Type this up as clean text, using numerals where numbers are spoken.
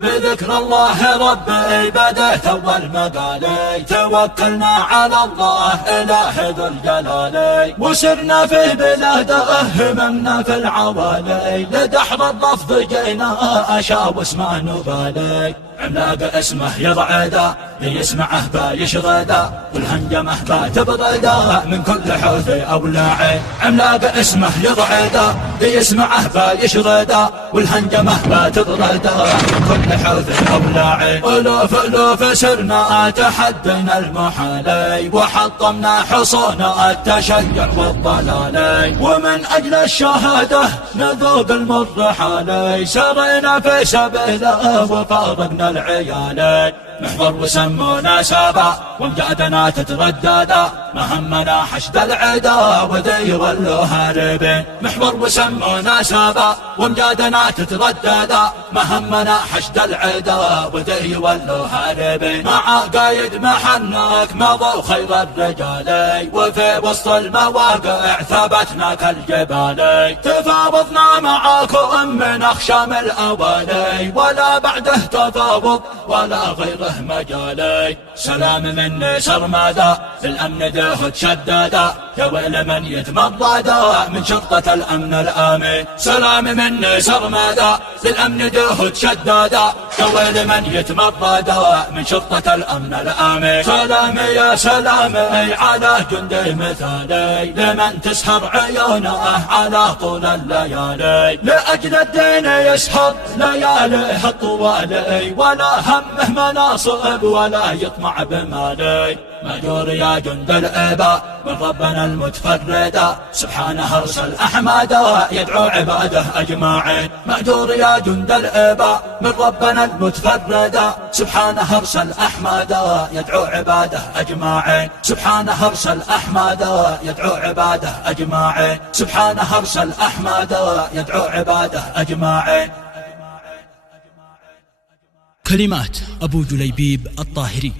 بذكر الله رب بدأت أول مقالي، توكلنا على الله إله ذو الجلال، وسرنا في بلاده هممنا في العوالي، لدحر اللفظ جينا أشاوس ما نبالي، عملاق اسمه يضعدا ليسمعه بايشغدا، والهنجمه باتبردا من كل حوث أو لاعي، عملاق اسمه يضعدا ليسمعه بايشغدا، والهنجمه باتبردا من كل حوث أو لاعي، ألوف ألوف سرنا تحدينا المحالي، وحطمنا حصون التشيع والضلالي، ومن أجل الشهادة نذوق المر حالي، سرينا في سبيله وفارقنا العيالي، محور وسمونا سابا وامجادنا تترددا، مهمنا حشد العدا وذي ولو هاربين، محور وسمونا سابا وامجادنا تترددا، مهمنا حشد العدا وذي ولو هاربين، مع قايد محنك مضوا خير الرجال، وفي وسط المواقع ثبتنا كالجبال، تفاوضنا معاكم من أخشام الأوالي، ولا بعده تفاوض ولا غيره مجالي، سلام مني سرمدا للأمن ده تشددا، يا ويل من يتمضدا من شرطة الأمن الآمن، سلام مني سرمدا للأمن ده تشددا، يا ويل من يتمضدا من شرطة الأمن الآمن، سلامي يا سلامي على جندي مثالي، لمن تسهر عيونه على طول الليالي، لأجل الدين يسهر لياليه الطوالي، ولا همه مناصب ولا يطمع بمالي، مأجور يا جند الإباء من ربنا المتفرد، سبحانه أرسل أحمد يدعو عباده أجمعين، مأجور يا جند الإباء من ربنا المتفرد، سبحانه أرسل أحمد يدعو عباده أجمعين، سبحانه أرسل أحمد يدعو عباده أجمعين، سبحانه أرسل أحمد يدعو عباده أجمعين. كلمات أبو جليبيب الطاهري.